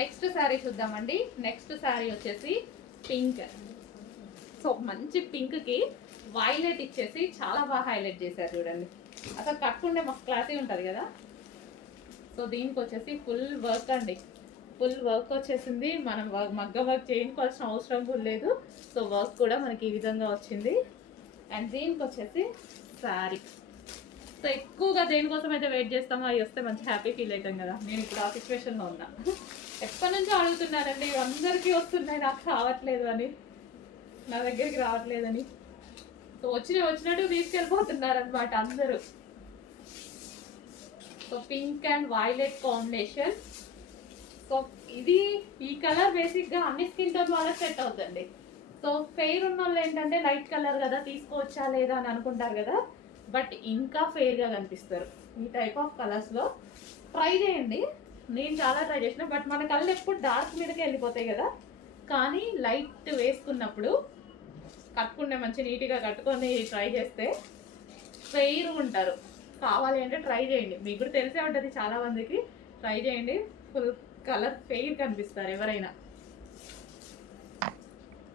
Next sari చూద్దామండి. Next sari వచ్చేసి pink. So మంచి పింక్కి వైలెట్ ఇచ్చేసి చాలా బాగా హైలైట్ చేశారు చూడండి. అసలు కట్టుకుంటే మస్తు క్లాసీ ఉంటుంది కదా. సో దీనికి వచ్చేసి ఫుల్ వర్క్ అండి, ఫుల్ వర్క్ వచ్చేసింది. మనం మగ్గ వర్క్ చేయించుకోవాల్సిన అవసరం కూడా లేదు. సో వర్క్ కూడా మనకి ఈ విధంగా వచ్చింది. అండ్ దీనికి వచ్చేసి శారీ. సో ఎక్కువగా దేనికోసం అయితే వెయిట్ చేస్తామో అవి వస్తే మంచి హ్యాపీ ఫీల్ అవుతాం కదా. నేను ఇప్పుడు ఆ సిచ్యువేషన్లో ఉన్నా. ఎప్పటి నుంచో అడుగుతున్నానండి, అందరికీ వస్తున్నాయి, నాకు రావట్లేదు అని, నా దగ్గరికి రావట్లేదని. సో వచ్చినట్టు తీసుకెళ్ళిపోతున్నారనమాట అందరూ. So pink and violet combination. So ఇది ఈ కలర్ బేసిక్గా అన్ని స్కిన్ టోన్ వాళ్ళకి సెట్ అవుతుంది. సో ఫెయిర్ ఉన్న వాళ్ళు ఏంటంటే లైట్ కలర్ కదా తీసుకోవచ్చా లేదా అని అనుకుంటారు కదా, బట్ ఇంకా ఫెయిర్గా కనిపిస్తారు ఈ టైప్ ఆఫ్ కలర్స్లో. ట్రై చేయండి, నేను చాలా ట్రై చేసిన, బట్ మన కళ్ళు ఎప్పుడు డార్క్ మీదకే వెళ్ళిపోతాయి కదా. కానీ లైట్ వేసుకున్నప్పుడు కట్టుకుంటే మంచి నీట్గా కట్టుకొని ట్రై చేస్తే ఫెయిర్ ఉంటారు. కావాలి అంటే ట్రై చేయండి, మీకు కూడా తెలిసే ఉంటుంది చాలామందికి. ట్రై చేయండి, ఫుల్ కలర్ ఫెయిర్ కనిపిస్తారు ఎవరైనా.